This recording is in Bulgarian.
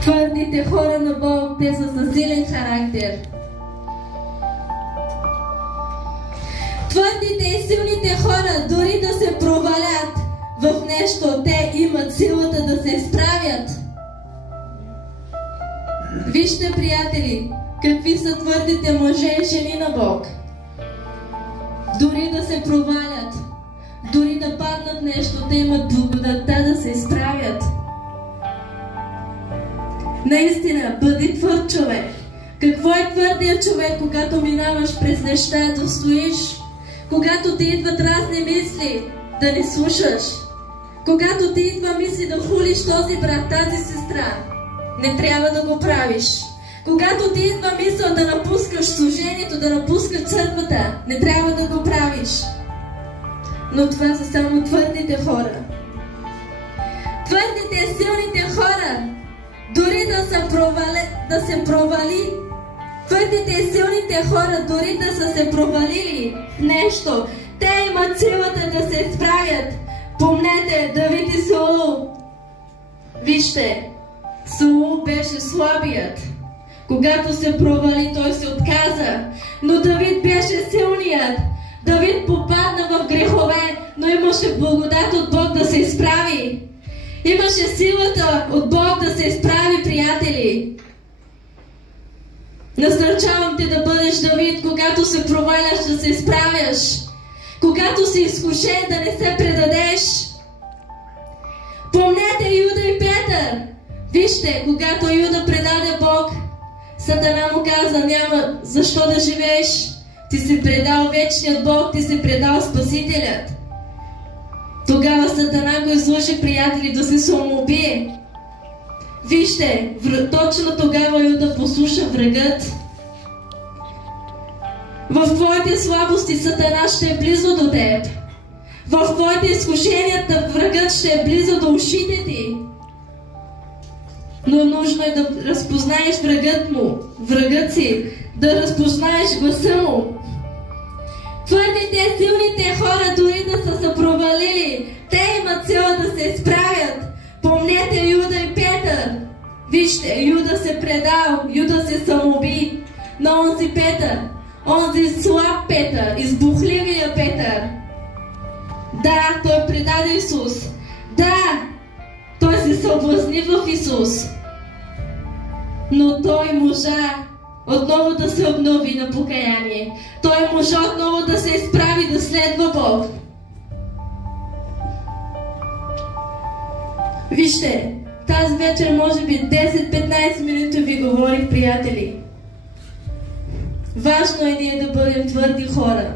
Твърдите хора на Бог, те са със силен характер. Твърдите и силните хора, дори да се провалят в нещо, те имат силата да се изправят. Вижте, приятели, какви са твърдите мъже и жени на Бог. Дори да се провалят, дори да паднат нещо, те имат благодатта да се изправят. Наистина, бъди твърд човек. Какво е твърдият човек, когато минаваш през нещата, стоиш? Когато ти идват разни мисли, да не слушаш. Когато ти идва мисли да хулиш този брат, тази сестра, не трябва да го правиш. Когато ти идва мисъл да напускаш служението, да напускаш църквата, не трябва да го правиш. Но това са само твърдите хора. Твърдите, силните хора, дори да се провали, твърдите и силните хора, дори да са се провалили в нещо, те имат силата да се справят. Помнете Давид и Саул. Вижте, Саул беше слабият. Когато се провали, той се отказа. Но Давид беше силният. Давид попадна в грехове, но имаше благодат от Бог да се изправи. Имаше силата от Бог да се изправи, приятели. Насърчавам те да бъдеш Давид, когато се проваляш, да се изправяш. Когато си изкушен, да не се предадеш. Помнете Юда и Петър. Вижте, когато Юда предаде Бог, Сатана му каза: няма защо да живееш. Ти си предал вечният Бог, ти си предал Спасителят. Тогава Сатана го излъжи, приятели, да се самоубие. Вижте, точно тогава Юда послуша врагът. В твоите слабости Сатана ще е близо до теб. В твоите изкушения врагът ще е близо до ушите ти. Но нужно е да разпознаеш врагът си, да разпознаеш гласа му. Твърдите, силните хора, дори да са се провалили, те имат сила да се изправят. Помнете Юда и Петър. Вижте, Юда се предал, Юда се самоуби, но онзи Петър, онзи слаб Петър, избухливия Петър, да, той предаде Исус. Да, той се съблазни в Исус. Но той можа отново да се обнови на покаяние. Той може отново да се изправи, да следва Бог. Вижте, тази вечер може би 10-15 минути ви говорих, приятели. Важно е ние да бъдем твърди хора.